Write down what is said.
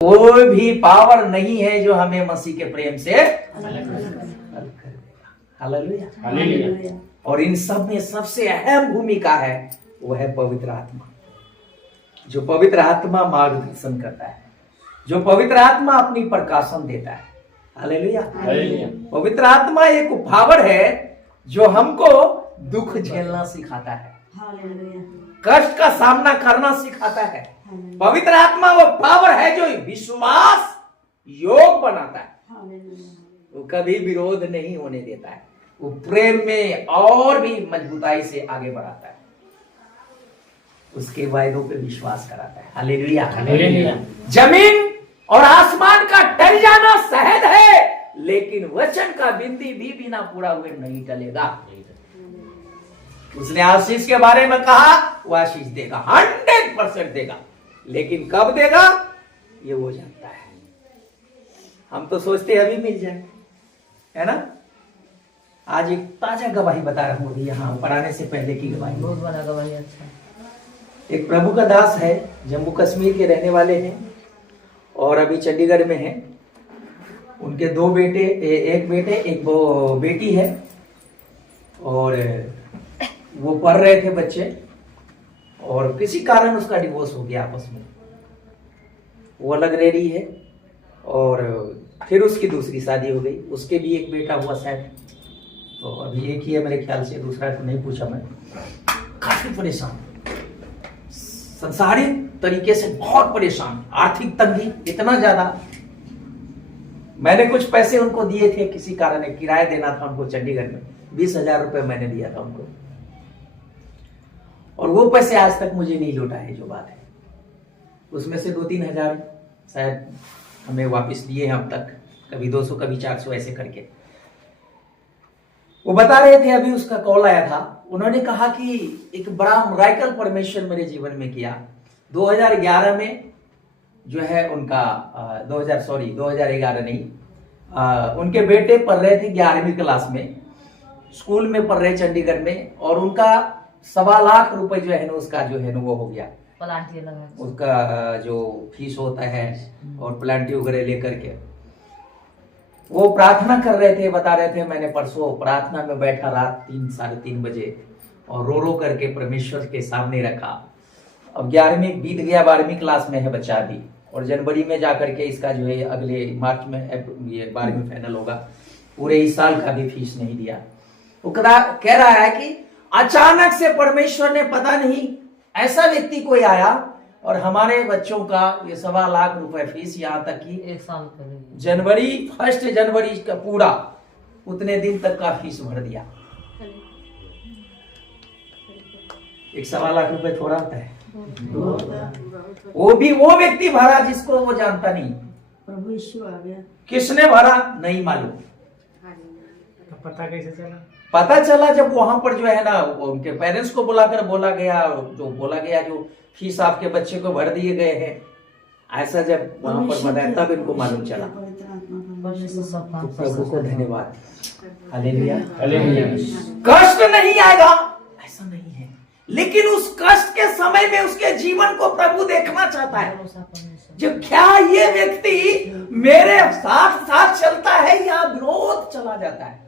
कोई भी पावर नहीं है जो हमें मसीह के प्रेम से अलग कर देगा। हालेलुया। और इन सब में सबसे अहम भूमिका है वो है पवित्र आत्मा। जो पवित्र आत्मा मार्गदर्शन करता है, जो पवित्र आत्मा अपनी प्रकाशन देता है। हालेलुया। पवित्र आत्मा एक पावर है जो हमको दुख झेलना सिखाता है, कष्ट का सामना करना सिखाता है। पवित्र आत्मा वो पावर है जो विश्वास योग बनाता है, वो कभी विरोध नहीं होने देता है, वो प्रेम में और भी मजबूताई से आगे बढ़ाता है, उसके वायदों पे विश्वास कराता है। हालेलुया। जमीन और आसमान का टल जाना सहज है, लेकिन वचन का बिंदी भी बिना पूरा हुए नहीं टलेगा। उसने आशीष के बारे में कहा, वो आशीष देगा, 100% देगा, लेकिन कब देगा ये वो जानता है। हम तो सोचते अभी मिल जाए, है ना। आज एक ताजा गवाही बता रहा हूँ, यहाँ पर आने से पहले की गवाही, बहुत बड़ा गवाही। अच्छा, एक प्रभु का दास है, जम्मू कश्मीर के रहने वाले हैं और अभी चंडीगढ़ में हैं। उनके 2 बेटे, एक बेटे एक बेटी है, और वो पढ़ रहे थे बच्चे, और किसी कारण उसका डिवोर्स हो गया आपस में। वो अलग रह रही है और फिर उसकी दूसरी शादी हो गई। उसके भी एक बेटा हुआ शायद, तो अभी एक ही है मेरे ख्याल से, दूसरा तो नहीं पूछा मैं। काफी परेशान, संसारिक तरीके से बहुत परेशान, आर्थिक तंगी इतना ज्यादा। मैंने कुछ पैसे उनको दिए थे, किसी कारण किराया देना था उनको चंडीगढ़ में, 20,000 रुपए मैंने दिया था उनको, और वो पैसे आज तक मुझे नहीं लौटा है। जो बात है, उसमें से 2-3 हजार शायद हमें वापस दिए हैं अब तक, कभी 200 कभी 400 ऐसे करके। वो बता रहे थे, अभी उसका कॉल आया था, उन्होंने कहा कि एक बड़ा मिरेकल परमेश्वर मेरे जीवन में किया। 2011 में जो है उनका 2011 नहीं, उनके बेटे पढ़ रहे थे 11वीं क्लास में, स्कूल में पढ़ रहे चंडीगढ़ में, और उनका 1.25 लाख रुपए जो है ना, उसका जो है ना वो हो गया, उसका जो फीस होता है और प्लांटी वगैरह लेकर के। वो प्रार्थना कर रहे थे, बता रहे थे, मैंने परसों प्रार्थना में बैठा रात 3-3:30 बजे, और रो रो करके परमेश्वर के सामने रखा। अब 11वीं बीत गया, 12वीं क्लास में है बच्चा अभी, और जनवरी में जाकर के इसका जो है अगले मार्च में ये 12वीं फाइनल होगा। पूरे इस साल का भी फीस नहीं दिया। वो कह रहा है कि अचानक से परमेश्वर ने, पता नहीं ऐसा व्यक्ति कोई आया और हमारे बच्चों का ये 1.25 लाख रुपए फीस, यहाँ तक कि 1 साल जनवरी 1 जनवरी का पूरा उतने दिन तक का फीस भर दिया। 1.25 लाख रुपए थोड़ा होता है, वो भी वो व्यक्ति भरा जिसको वो जानता नहीं। प्रभु यीशु आ गया। किसने भरा नहीं मालूम। पता कैसे चला? पता चला जब वहां पर जो है ना, उनके पेरेंट्स को बुलाकर बोला गया, जो फीस आपके बच्चे को भर दिए गए हैं, ऐसा जब वहां पर बताया तब इनको मालूम चला। तो प्रभु को धन्यवाद। हालेलुया। कष्ट नहीं आएगा ऐसा नहीं है, लेकिन उस कष्ट के समय में उसके जीवन को प्रभु देखना चाहता है। जब क्या ये व्यक्ति मेरे साथ साथ चलता है या विरोध चला जाता है।